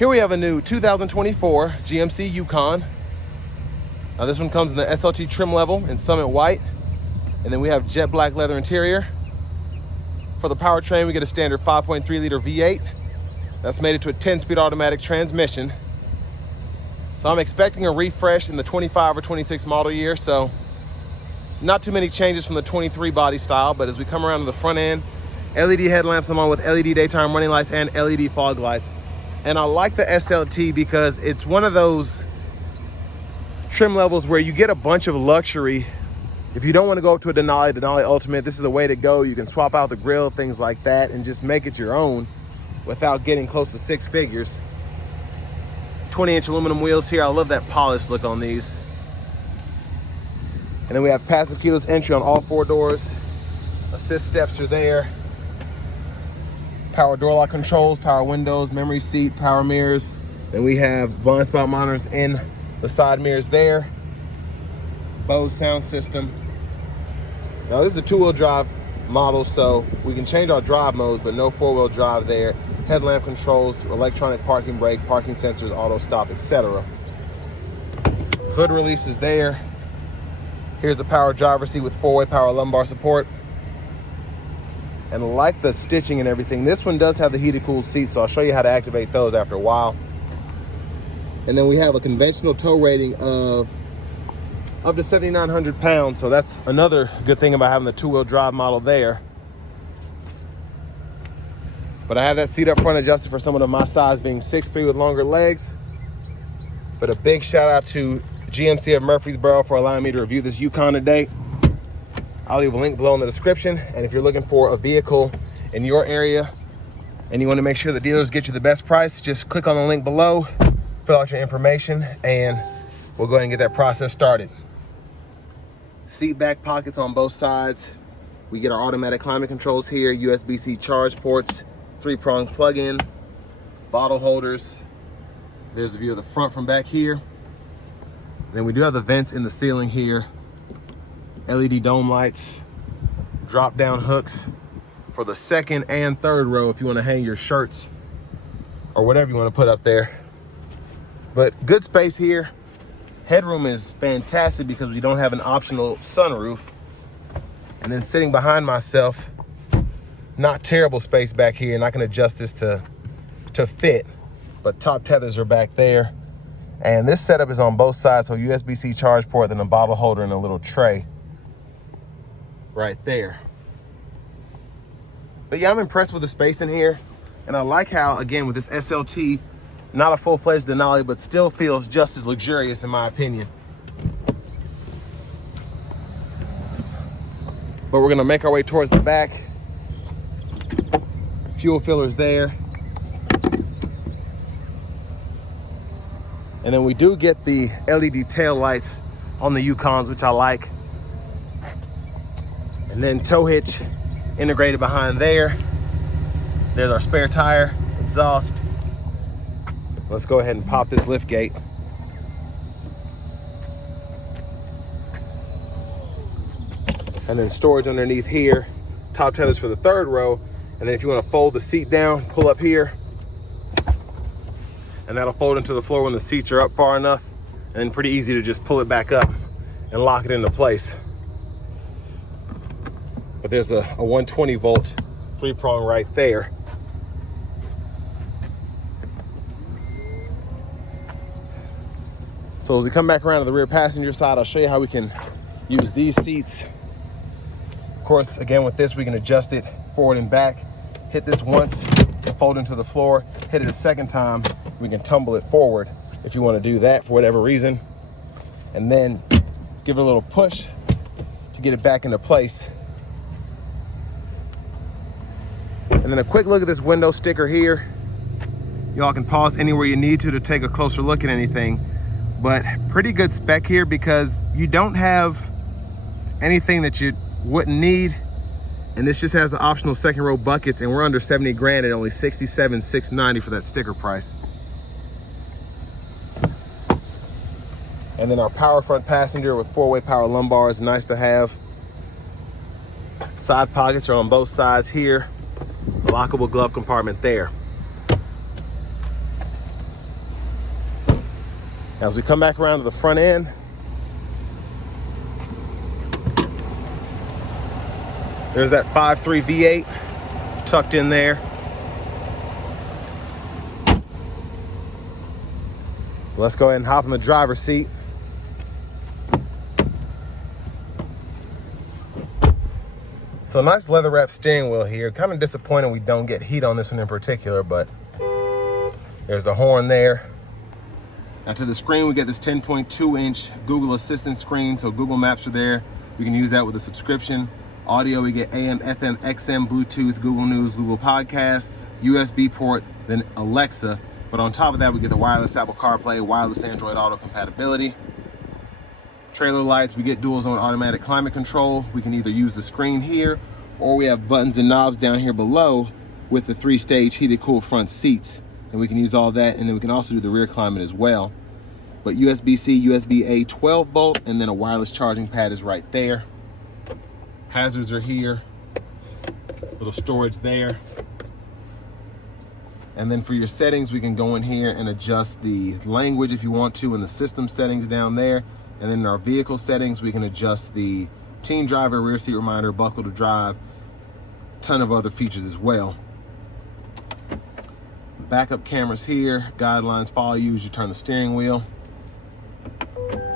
Here we have a new 2024 GMC Yukon. Now this one comes in the SLT trim level in Summit White. And then we have jet black leather interior. For the powertrain, we get a standard 5.3 liter V8. That's made it to a 10-speed automatic transmission. So I'm expecting a refresh in the 25 or 26 model year. So not too many changes from the 23 body style, but as we come around to the front end, LED headlamps along with LED daytime running lights and LED fog lights. And I like the SLT because it's one of those trim levels where you get a bunch of luxury. If you don't want to go up to a Denali Ultimate, this is the way to go. You can swap out the grille, things like that, and just make it your own without getting close to 6 figures. 20-inch aluminum wheels here. I love that polished look on these. And then we have passive keyless entry on all 4 doors. Assist steps are there. Power door lock controls, power windows, memory seat, power mirrors. Then we have blind spot monitors in the side mirrors there. BOSE sound system. Now this is a 2-wheel drive model, so we can change our drive modes, but no 4-wheel drive there. Headlamp controls, electronic parking brake, parking sensors, auto stop, etc. Hood release is there. Here's the power driver's seat with 4-way power lumbar support. And like the stitching and everything, this one does have the heated cooled seats, so I'll show you how to activate those after a while. And then we have a conventional tow rating of up to 7,900 pounds, so that's another good thing about having the 2-wheel drive model there. But I have that seat up front adjusted for someone of my size, being 6'3" with longer legs. But a big shout out to GMC of Murfreesboro for allowing me to review this Yukon today. I'll leave a link below in the description. And if you're looking for a vehicle in your area and you want to make sure the dealers get you the best price, just click on the link below, fill out your information, and we'll go ahead and get that process started. Seat back pockets on both sides. We get our automatic climate controls here, USB-C charge ports, 3-prong plug-in, bottle holders. There's a view of the front from back here. Then we do have the vents in the ceiling here. LED dome lights, drop down hooks for the second and third row if you want to hang your shirts or whatever you want to put up there. But good space here. Headroom is fantastic because we don't have an optional sunroof. And then sitting behind myself, not terrible space back here, and I can adjust this to fit, but top tethers are back there. And this setup is on both sides, so USB-C charge port, then a bottle holder and a little tray right there. But yeah, I'm impressed with the space in here. And I like how, again, with this SLT, not a full-fledged Denali, but still feels just as luxurious in my opinion. But we're gonna make our way towards the back. Fuel fillers there. And then we do get the LED tail lights on the Yukons, which I like. And then tow hitch integrated behind there. There's our spare tire, exhaust. Let's go ahead and pop this lift gate. And then storage underneath here. Top tethers for the third row. And then if you want to fold the seat down, pull up here. And that'll fold into the floor when the seats are up far enough. And then pretty easy to just pull it back up and lock it into place. But there's a 120 volt 3-prong right there. So as we come back around to the rear passenger side, I'll show you how we can use these seats. Of course, again, with this, we can adjust it forward and back. Hit this once and fold into the floor. Hit it a second time, we can tumble it forward if you want to do that for whatever reason. And then give it a little push to get it back into place. And then a quick look at this window sticker here. Y'all can pause anywhere you need to take a closer look at anything. But pretty good spec here because you don't have anything that you wouldn't need. And this just has the optional second row buckets, and we're under 70 grand at only $67,690 for that sticker price. And then our power front passenger with 4-way power lumbar is nice to have. Side pockets are on both sides here. Lockable glove compartment there. As we come back around to the front end, there's that 5.3 V8 tucked in there. Let's go ahead and hop in the driver's seat. So nice leather wrap steering wheel here. Kind of disappointed we don't get heat on this one in particular, but there's the horn there. Now to the screen, we get this 10.2-inch Google Assistant screen, so Google Maps are there. We can use that with a subscription. Audio, we get AM, FM, XM, Bluetooth, Google News, Google Podcasts, USB port, then Alexa. But on top of that, we get the wireless Apple CarPlay, wireless Android Auto compatibility. Trailer lights, we get dual zone automatic climate control. We can either use the screen here, or we have buttons and knobs down here below with the 3-stage heated cool front seats. And we can use all that, and then we can also do the rear climate as well. But USB-C, USB-A 12 volt, and then a wireless charging pad is right there. Hazards are here, little storage there. And then for your settings, we can go in here and adjust the language if you want to, and the system settings down there. And then in our vehicle settings, we can adjust the teen driver, rear seat reminder, buckle to drive, a ton of other features as well. Backup cameras here, guidelines, follow you as you turn the steering wheel.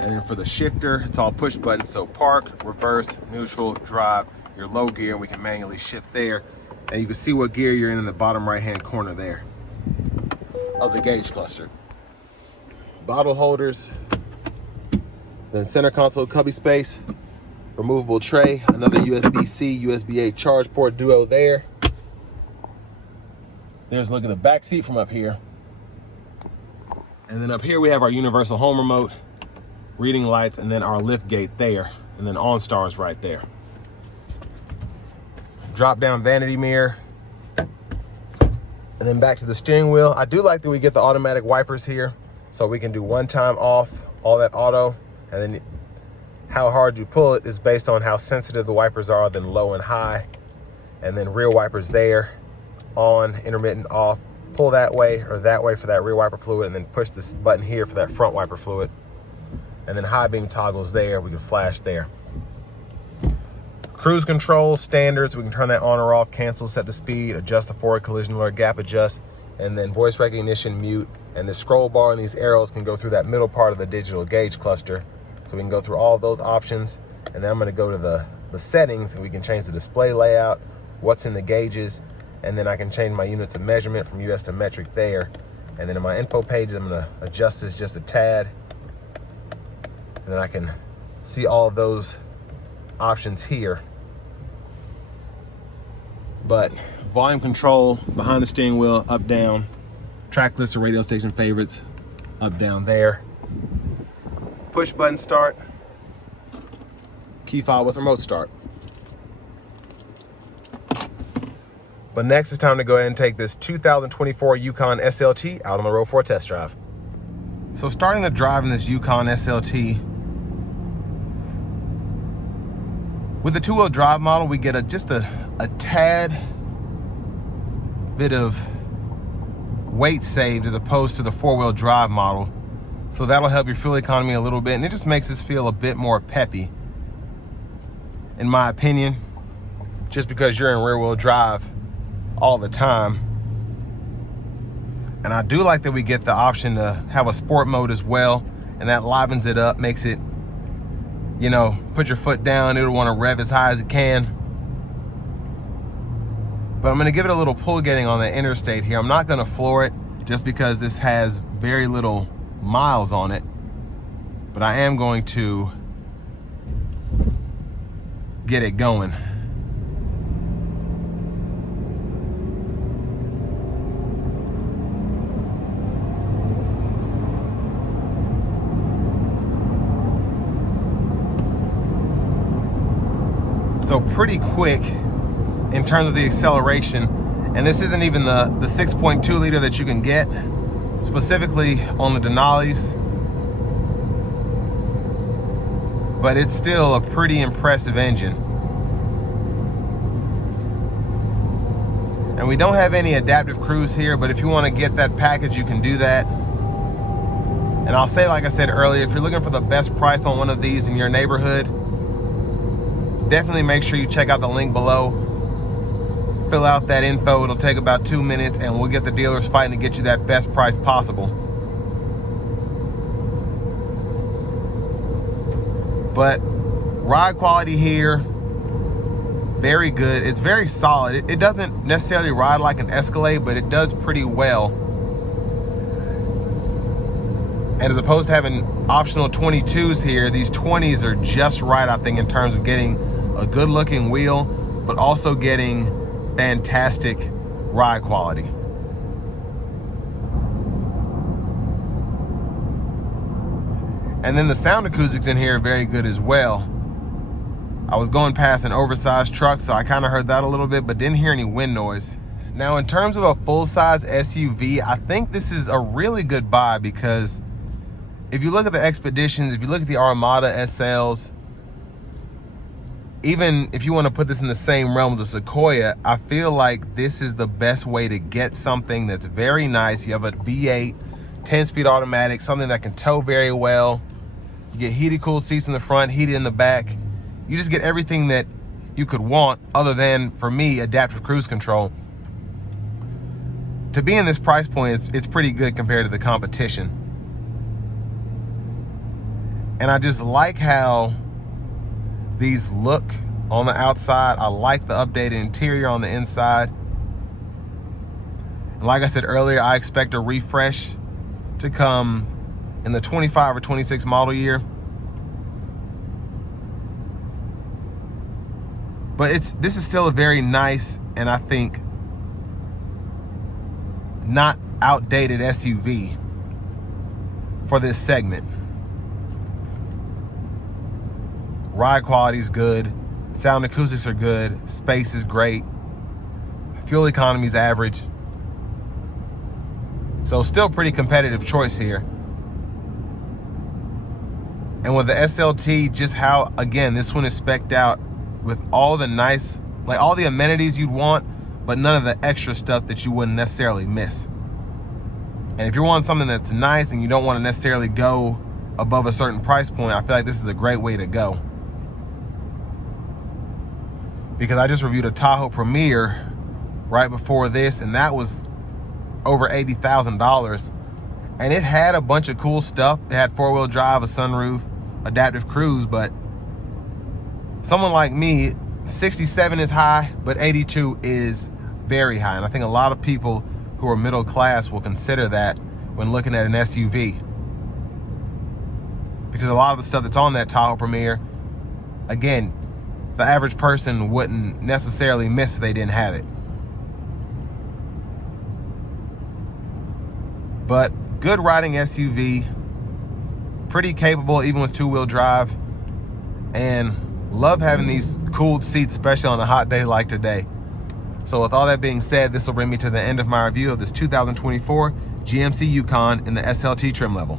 And then for the shifter, it's all push buttons, so park, reverse, neutral, drive, your low gear, and we can manually shift there. And you can see what gear you're in the bottom right-hand corner there of the gauge cluster. Bottle holders, then center console cubby space, removable tray, another USB-C, USB-A charge port duo there. There's a look at the back seat from up here. And then up here we have our universal home remote, reading lights, and then our lift gate there, and then OnStar is right there. Drop down vanity mirror, and then back to the steering wheel. I do like that we get the automatic wipers here, so we can do one time off, all that auto, and then how hard you pull it is based on how sensitive the wipers are, then low and high, and then rear wipers there, on, intermittent, off. Pull that way or that way for that rear wiper fluid, and then push this button here for that front wiper fluid. And then high beam toggles there, we can flash there. Cruise control, standards, we can turn that on or off, cancel, set the speed, adjust the forward collision alert, gap adjust, and then voice recognition, mute, and the scroll bar and these arrows can go through that middle part of the digital gauge cluster. So we can go through all of those options, and then I'm gonna go to the settings, and we can change the display layout, what's in the gauges, and then I can change my units of measurement from US to metric there. And then in my info page, I'm gonna adjust this just a tad, and then I can see all of those options here. But volume control, behind the steering wheel, up, down, track list or radio station favorites, up, down there. Push button start, key fob with remote start. But next it's time to go ahead and take this 2024 Yukon SLT out on the road for a test drive. So starting the drive in this Yukon SLT, with the two-wheel drive model, we get just a tad bit of weight saved as opposed to the four-wheel drive model. So that'll help your fuel economy a little bit, and it just makes us feel a bit more peppy, in my opinion, just because you're in rear-wheel drive all the time. And I do like that we get the option to have a sport mode as well, and that livens it up, makes it, you know, put your foot down, it'll want to rev as high as it can. But I'm going to give it a little pull getting on the interstate here. I'm not going to floor it just because this has very little miles on it, but I am going to get it going. So pretty quick in terms of the acceleration, and this isn't even the 6.2 liter that you can get specifically on the Denali's, but it's still a pretty impressive engine. And we don't have any adaptive cruise here, but if you want to get that package, you can do that. And I'll say, like I said earlier, if you're looking for the best price on one of these in your neighborhood, definitely make sure you check out the link below. Fill out that info. It'll take about 2 minutes, and we'll get the dealers fighting to get you that best price possible. But ride quality here, very good. It's very solid. It doesn't necessarily ride like an Escalade, but it does pretty well. And as opposed to having optional 22s here, these 20s are just right, I think, in terms of getting a good looking wheel, but also getting fantastic ride quality. And then the sound acoustics in here are very good as well. I was going past an oversized truck, so I kind of heard that a little bit, but didn't hear any wind noise. Now, in terms of a full-size SUV, I think this is a really good buy, because if you look at the Expeditions, if you look at the Armada SLs, even if you want to put this in the same realm as a Sequoia, I feel like this is the best way to get something that's very nice. You have a V8, 10-speed automatic, something that can tow very well. You get heated, cooled seats in the front, heated in the back. You just get everything that you could want, other than, for me, adaptive cruise control. To be in this price point, it's pretty good compared to the competition. And I just like how these look on the outside. I like the updated interior on the inside. And like I said earlier, I expect a refresh to come in the 25 or 26 model year. But this is still a very nice, and I think not outdated SUV for this segment. Ride quality is good, sound acoustics are good, space is great, fuel economy is average. So still pretty competitive choice here. And with the SLT, just how, again, this one is spec'd out with all the nice, like all the amenities you'd want, but none of the extra stuff that you wouldn't necessarily miss. And if you're wanting something that's nice and you don't want to necessarily go above a certain price point, I feel like this is a great way to go. Because I just reviewed a Tahoe Premier right before this, and that was over $80,000. And it had a bunch of cool stuff. It had 4-wheel drive, a sunroof, adaptive cruise, but someone like me, 67 is high, but 82 is very high. And I think a lot of people who are middle class will consider that when looking at an SUV. Because a lot of the stuff that's on that Tahoe Premier, again, the average person wouldn't necessarily miss if they didn't have it. But good riding SUV, pretty capable even with 2-wheel drive, and love having these cooled seats, especially on a hot day like today. So with all that being said, this will bring me to the end of my review of this 2024 GMC Yukon in the SLT trim level.